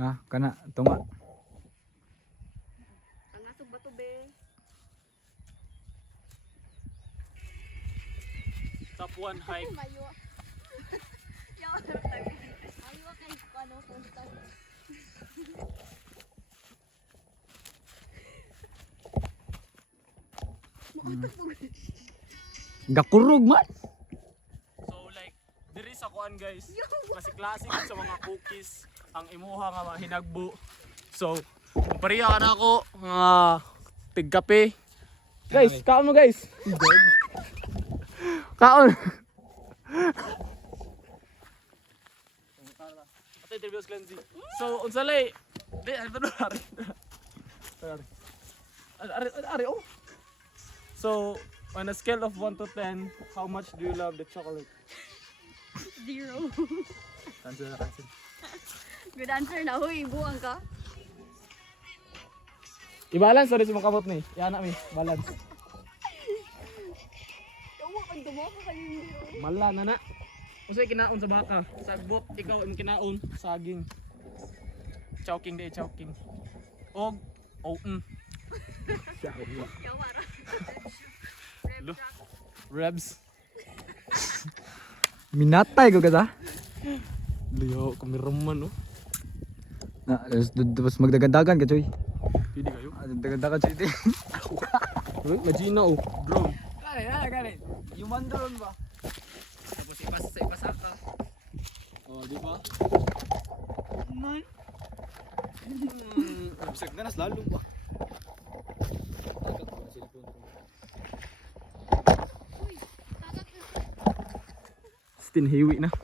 Ha, kana tunga. Tangasog ba to be? Top 1 hike. Mayo. Yaw tabi. Ayo kay ano punta. Gakurog man. So like diri sa kuan guys. Kasi classic sa mga cookies ang imuha nga hinagbo. So pariya na ako nga tigkape. Guys, kaon mo guys. Kaon. Ate interviews Clancy. So unsalay. Di ano na ari. Ari oh. So on a scale of 1 to 10, how much do you love the chocolate? 0. Cancel na cancel. Good answer na huy, buang ka. I-balance sorry sa mga kamot ni. Yan na mi, balance. Tawa pag dumo ka kayo. Mala na na. Usa kinaon sa baka, sagbot ikaw ang kinaon saging. Chowking di chowking. Og Yawara. Lo. Rebs. Minatay ko kada. Liyo kameraman oh. Na, tapos magdagandagan ka, Choy. Pili kayo. Magdagandagan, Choy. Uy, magina oh. Drone. Kani. Human drone ba? Tapos ipasa ka. Oh, di ba? Man. Bisag na nas lalo ba? Stinhiwi na.